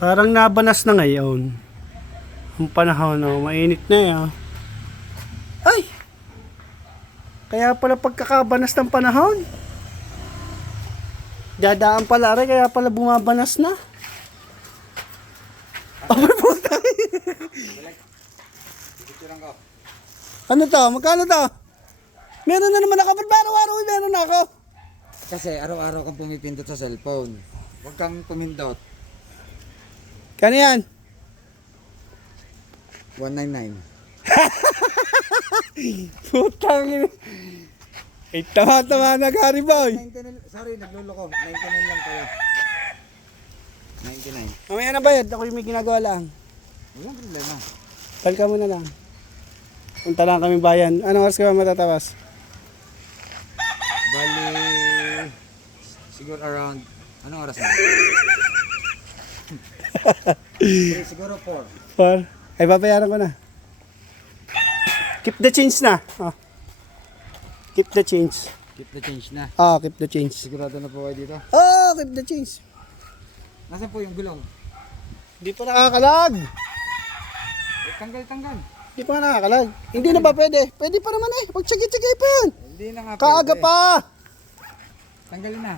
Parang nabanas na ngayon. Ang panahon, oh, mainit na eh. Oh. Ay! Kaya pala pagkakabanas ng panahon. Dadaan pala rin, kaya pala bumabanas na. Abay puta. Ano to? Magkano to? Meron na naman ako. Ba't ba araw-araw meron na ako? Kasi araw-araw kang pumipindot sa cellphone. Huwag kang pumindot. Kano yan? 199. Putang ina. Eh, tama-tama na, Gary Boy. 99, sorry, nagluloko. 99 lang pala. 99. Mamaya na bayad. Ako yung may ginagawa lang. Walang problema. Talka mo na lang. Punta lang kami bayan. Anong oras ka ba matatawas? Bali, siguro around, anong oras na? Siguro 4. For? Ay, babayaran ko na. Keep the change na. Oh. Keep the change. Keep the change na. Oh, keep the change. Sigurado na po kayo dito? Oh, keep the change. Nasaan po yung gulong? Hindi pa nakakalag. Tanggal. Hindi pa nakakalag. Hindi na ba pwede? Pwede pa naman eh. Pag tsagi-tsagay pa yan. Hindi na nga Kaaga pwede. pa. Tanggalin na.